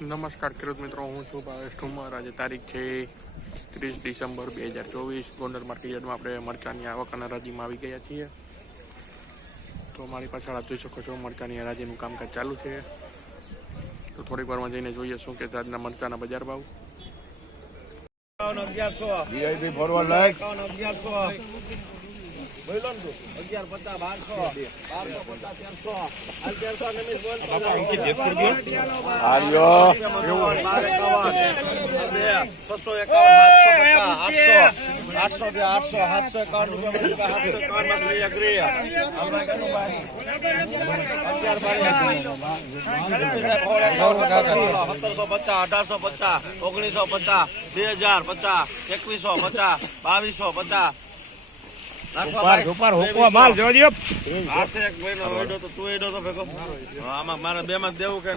નમસ્કાર ખેડૂત મિત્રો હું છું ભાવેશ ઠુમર. આજે તારીખ છે ત્રીસ ડિસેમ્બર બે હજાર ચોવીસ. ગોંડલ માર્કેટમાં આપણે મરચાની આવક અને હરાજીમાં આવી ગયા છીએ. તો મારી પાછળ આપ જોઈ શકો છો મરચાની હરાજીનું કામકાજ ચાલુ છે. તો થોડીક વારમાં જઈને જોઈએ શું કે આજના મરચાના બજાર ભાવ. અગિયારસો. બોલો ને પચાસ બારસો બારસો. બે, આઠસો. સાતસો એકાવન સાતસો એકાવનમાં લઈ અગ્રી. સત્તરસો પચાસ અઢારસો પચાસ ઓગણીસો પચાસ બે હજાર પચાસ એકવીસો પચાસ બાવીસો પચાસ ઉપર ઉપર હુકવા માલ જોજો હાથે એક મહિનો એડો તો તું એડો તો ભેગો. આમાં મારે બે માં દેવું કે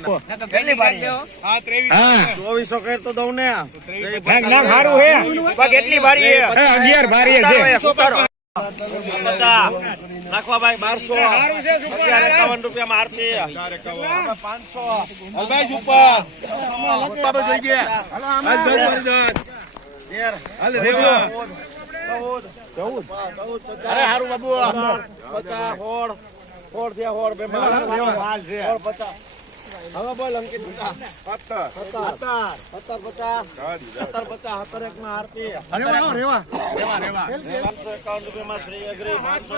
કેટલી બારી હા ચોવીસો કર તો દઉં ને સારું હે. હે. બારી છે નાખવા ભાઈ બારસો. એકાવન રૂપિયા માં આરતી પાંચસો. અલબાઈ ઉપર ચૌદ અરે હારું બાબુ. પચાસ હોળ. હોળ થયા હોળ બે માં હોળ પચાસ. હવે બોલ અંકિત સત્તર. પચાસ. સત્તર પચાસ સત્તર એક માં આરતી. પાંચસો એકાવન રૂપિયામાં શ્રી અગ્રી પાંચસો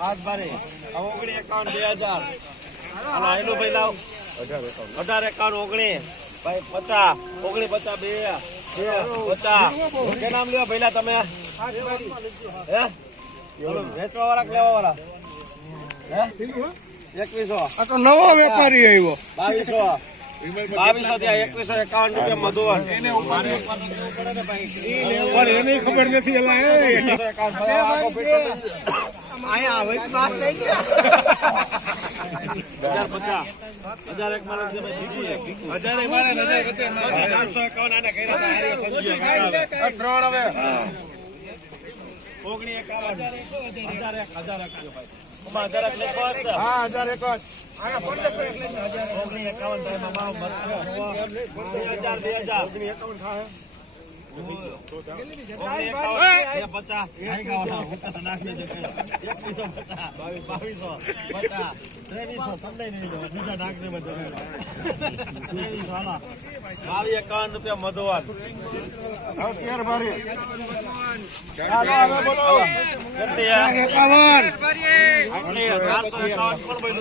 હાથ ભારે હવે ઓગણી એકાવન બે હજાર. આયલું ભાઈ લાવ. અઢાર એકાવન ઓગણી. ભાઈ પચાસ. ઓગણી પચાસ બે. કે નામ લેવા પહેલા તમે. હે? વેચવા વાળા લેવા વાળા હે? એકવીસો. તો નવો વેપારી આવ્યો. બાવીસો. બાવીસો ત્યાં એકવીસો એકાવન રૂપિયા મધુવન એને ખબર નથી એલા એ. હજાર હજાર એક માણસ હજાર એક. એક ઓગણી એકાવન બે હજાર બે હજાર એકાવન થાય બાવીસ એકાવન રૂપિયા મધુવન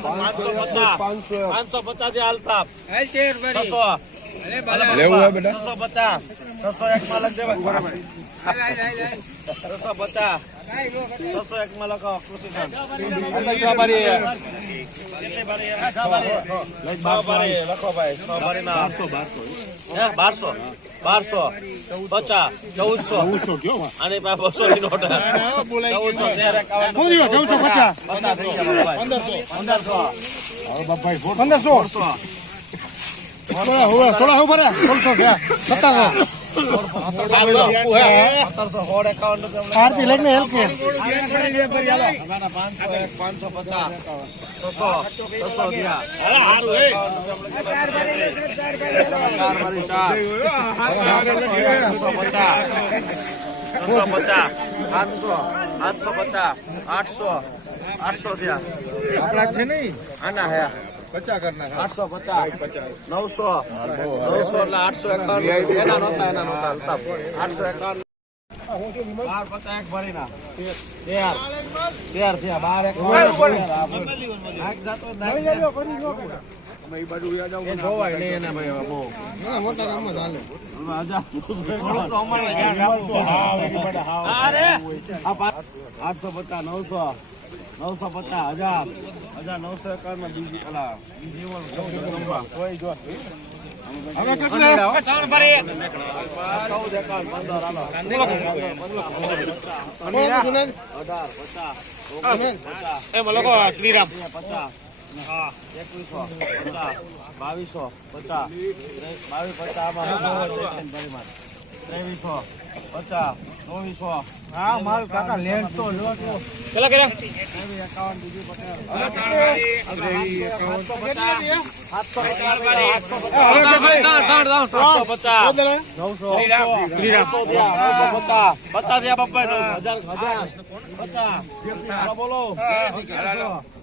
પાંચસો પચાસ પાંચસો પચાસ હાલતા લેવું હોય બેટા? છસો પચાસ. છસો એક માં લખ છસો પચાસ. છસો એક માં લખો? બારસો બારસો. ચૌદસો. બસો ની નોટ ચૌદસો. પંદરસો. પંદરસો. સોળા, હોવે સોળા હોવે રે સોળસો થયા સત્તાસો આરતી લઈને હેલ્પ કે પાંચસો પાંચસો છસો પચાસ છસો પચાસ આઠસો આઠસો પચાસ આઠસો આઠસો થયા આપણા છે નહીં. આના હે પચાસ કરના આઠસો પચાસ. નવસો. નવસો એટલે આઠસો એકાવન એના નહોતા એના નહોતા. હાલતા. આઠસો એકાવન બાર પચાસ એક ભરીના તેર. તેર થયા. બાર એક જાતો નાખ એ જોવાય નહીં એને ભાઈ બહુ. મોટા ગામમાં ચાલે થોડુંક તો અમારે ધ્યાન રાખવું. અરે આ પા- આઠસો પચાસ નવસો. નવસો પચાસ હજાર. હજાર નવસો એકાવનમાં બીજી અલા બીજી હવે કેટલે શ્રીરામ. પચાસ એકવીસો પચાસ બાવીસો પચાસ બાવીસ પચાસ. ત્રેવીસો પચાસ. હા માલ કાકા લેન્ડ તો લો કેટલા કર્યા બોલો હાલો ભરતભાઈ